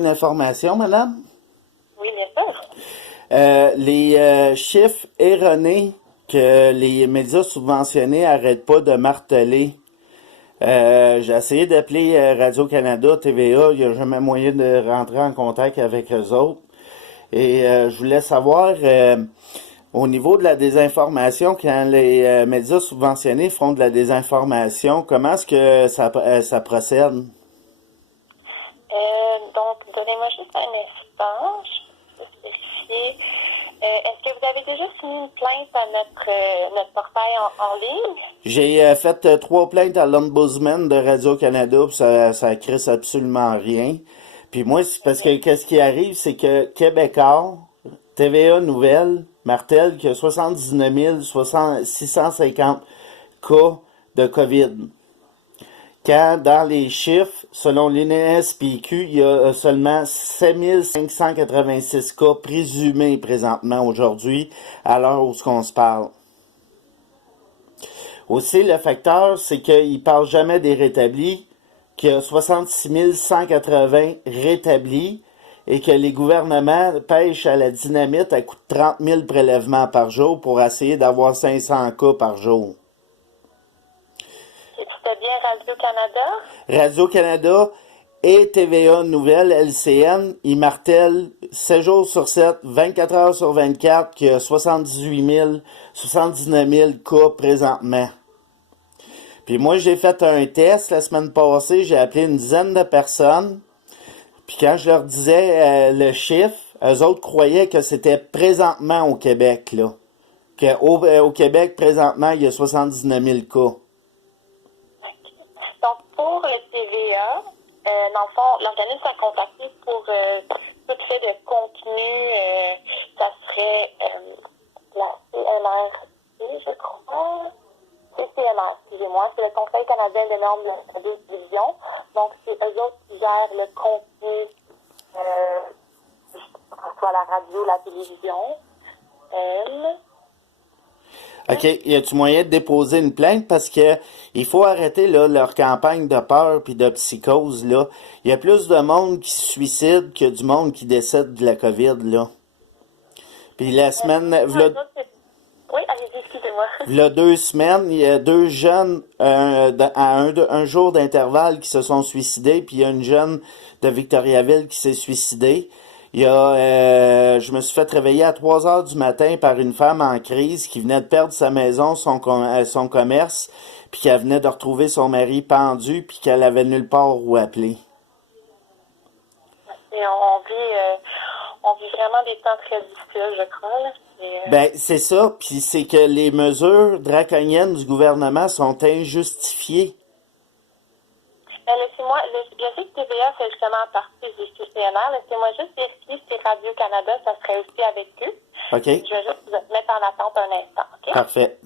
une information, madame? Oui, bien sûr. Les chiffres erronés que les médias subventionnés arrêtent pas de marteler. J'ai essayé d'appeler Radio-Canada, TVA, il n'y a jamais moyen de rentrer en contact avec eux autres. Et je voulais savoir, au niveau de la désinformation, quand les médias subventionnés font de la désinformation, comment est-ce que ça procède? Donc, donnez-moi juste un instant. Je vais vérifier. Est-ce que vous avez déjà soumis une plainte à notre portail en ligne? J'ai fait 3 plaintes à l'Ombudsman de Radio-Canada, puis ça crisse absolument rien. Puis moi, c'est parce que qu'est-ce qui arrive, c'est que Québécois, TVA Nouvelles, martèle qu'il y a 79 650 cas de COVID. Quand dans les chiffres, selon l'INSPQ, il y a seulement 7 586 cas présumés présentement aujourd'hui, à l'heure où on se parle. Aussi, le facteur, c'est qu'il ne parle jamais des rétablis, qu'il y a 66 180 rétablis et que les gouvernements pêchent à la dynamite à coût de 30 000 prélèvements par jour pour essayer d'avoir 500 cas par jour. C'était bien Radio-Canada? Radio-Canada et TVA Nouvelles, LCN, ils martèlent 7 jours sur 7, 24 heures sur 24, qu'il y a 79 000 cas présentement. Puis moi, j'ai fait un test la semaine passée, j'ai appelé une dizaine de personnes, puis quand je leur disais le chiffre, eux autres croyaient que c'était présentement au Québec, là. Au Québec, présentement, il y a 79 000 cas. Donc, pour le TVA, dans le fond, l'organisme a contacté pour tout fait de contenu, ça serait la CNRC, je crois. CCNR, excusez-moi, c'est le Conseil canadien des normes de la télévision. Donc, c'est eux autres qui gèrent le contenu, soit la radio, la télévision. OK, y a-tu moyen de déposer une plainte? Parce que il faut arrêter là, leur campagne de peur puis de psychose, là. Il y a plus de monde qui se suicide que du monde qui décède de la COVID, là. Puis la semaine, Oui, allez-y, excusez-moi. Là, 2 semaines, il y a 2 jeunes à un jour d'intervalle qui se sont suicidés, puis il y a une jeune de Victoriaville qui s'est suicidée. Je me suis fait réveiller à 3 heures du matin par une femme en crise qui venait de perdre sa maison, son commerce, puis qu'elle venait de retrouver son mari pendu, puis qu'elle avait nulle part où appeler. Et on vit vraiment des temps très difficiles, je crois, là. Ben, c'est ça, puis c'est que les mesures draconiennes du gouvernement sont injustifiées. Laissez-moi, je sais que TVA fait justement partie du CCNR. Laissez-moi juste vérifier si Radio-Canada, ça serait aussi avec eux. OK. Je vais juste vous mettre en attente un instant, OK? Parfait.